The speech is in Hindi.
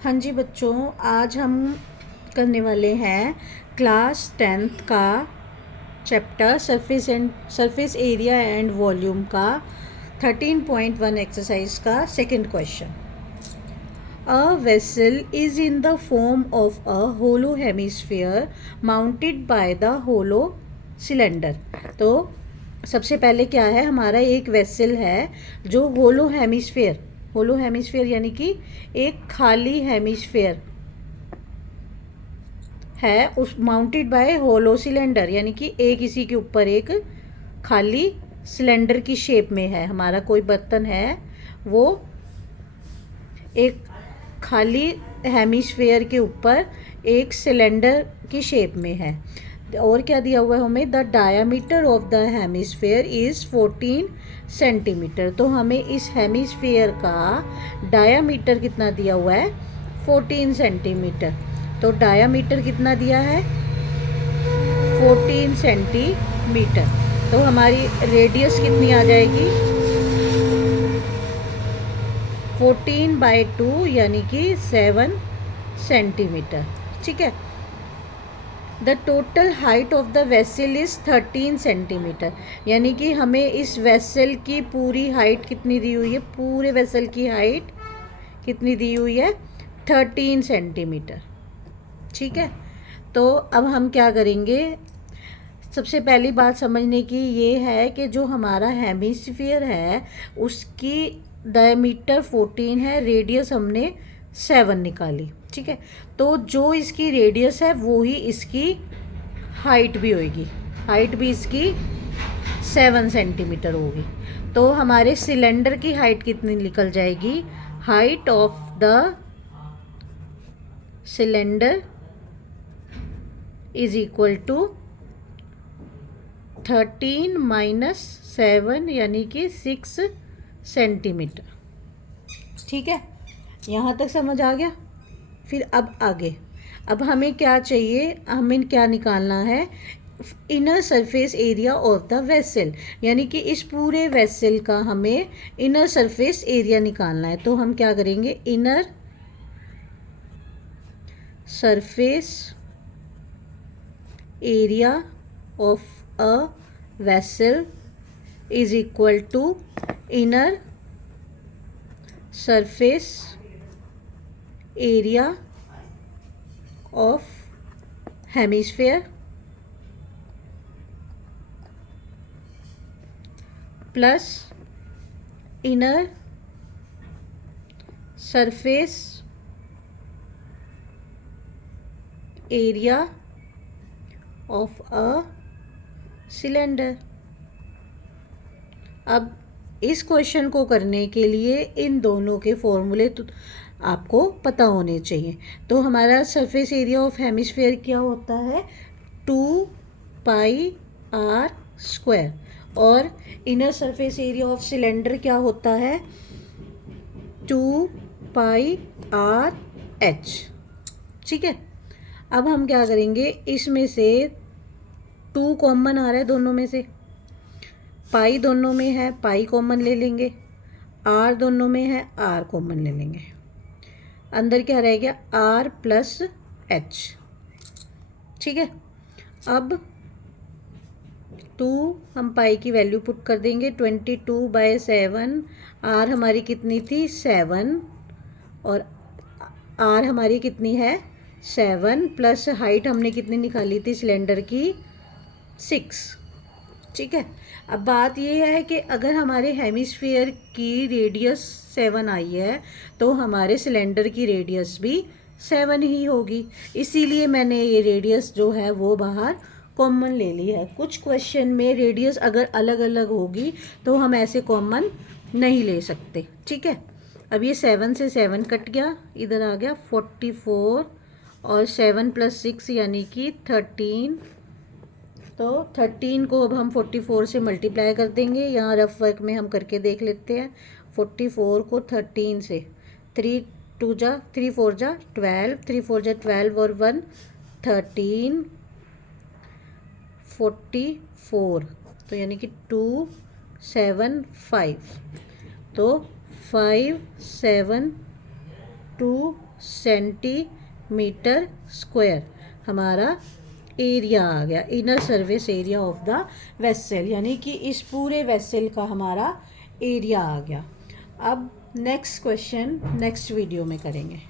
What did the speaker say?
हाँ जी बच्चों, आज हम करने वाले हैं क्लास 10th का chapter surface area and volume का 13.1 एक्सरसाइज का second question. A vessel is in the form of a hollow hemisphere mounted by the hollow cylinder. तो सबसे पहले क्या है, हमारा एक वेसल है जो होलो हेमिस्फीयर यानी कि एक खाली हेमिस्फीयर है, उस माउंटेड बाय होलो सिलेंडर यानी कि एक इसी के ऊपर एक खाली सिलेंडर की शेप में है। हमारा कोई बर्तन है वो एक खाली हेमिस्फीयर के ऊपर एक सिलेंडर की शेप में है। और क्या दिया हुआ है हमें, the diameter of the hemisphere is 14 centimetre. तो हमें इस हेमिस्फीयर का डायामीटर कितना दिया हुआ है, 14 सेंटीमीटर। तो डायामीटर कितना दिया है, 14 सेंटीमीटर। तो हमारी रेडियस कितनी आ जाएगी, 14/2 यानी कि 7 सेंटीमीटर। ठीक है। The total height of the vessel is 13 centimetre, यानी कि हमें इस वेसल की पूरी हाइट कितनी दी हुई है, पूरे वेसल की हाइट कितनी दी हुई है, 13 सेंटीमीटर। ठीक है। तो अब हम क्या करेंगे, सबसे पहली बात समझने की ये है कि जो हमारा हेमिस्फीयर है उसकी डायमीटर 14 है, रेडियस हमने 7 निकाली। ठीक है। तो जो इसकी रेडियस है वो ही इसकी हाइट भी होगी, हाइट भी इसकी 7 सेंटीमीटर होगी। तो हमारे सिलेंडर की हाइट कितनी निकल जाएगी, height of the cylinder is equal to 13 minus 7 यानी कि 6 सेंटीमीटर। ठीक है, यहाँ तक समझ आ गया। फिर अब आगे, अब हमें क्या चाहिए, हमें क्या निकालना है, inner surface area of the vessel, यानी कि इस पूरे वेसल का हमें इनर सरफेस एरिया निकालना है। तो हम क्या करेंगे, inner surface area of a vessel is equal to inner surface area of hemisphere plus inner surface area of a cylinder. अब इस क्वेश्चन को करने के लिए इन दोनों के फॉर्मूले तो आपको पता होने चाहिए। तो हमारा सरफेस एरिया ऑफ हेमिस्फीयर क्या होता है, 2πr², और inner surface area of cylinder क्या होता है, 2πrh। ठीक है। अब हम क्या करेंगे, इसमें से 2 कॉमन आ रहा है दोनों में से, पाई दोनों में है, पाई कॉमन ले लेंगे, आर दोनों में है, आर कॉमन ले लेंगे। अंदर क्या रह गया, आर प्लस एच। ठीक है। अब 2 हम पाई की वैल्यू पुट कर देंगे, 22/7। आर हमारी कितनी थी, 7, और आर हमारी कितनी है, 7, प्लस हाइट हमने कितनी निकाली थी सिलेंडर की, 6। ठीक है। अब बात ये है कि अगर हमारे हेमिस्फीयर की रेडियस 7 आई है तो हमारे सिलेंडर की रेडियस भी 7 ही होगी, इसीलिए मैंने ये रेडियस जो है वो बाहर कॉमन ले ली है। कुछ क्वेश्चन में रेडियस अगर अलग अलग होगी तो हम ऐसे कॉमन नहीं ले सकते। ठीक है। अब ये 7 से 7 कट गया, इधर आ गया 44, और 7 + 6 यानी कि 13। तो 13 को अब हम 44 से मल्टीप्लाई कर देंगे, यहाँ रफ वर्क में हम करके देख लेते हैं। 44 को 13 से, 3 2 जा 3 4 जा 12, 3 4 जा 12 और 1 13, 44, तो यानी कि 2 7 5, तो 5 7 2 सेंटीमीटर स्क्वायर हमारा एरिया आ गया, inner service area of the vessel, यानी कि इस पूरे वेसल का हमारा एरिया आ गया। अब नेक्स्ट क्वेश्चन नेक्स्ट वीडियो में करेंगे।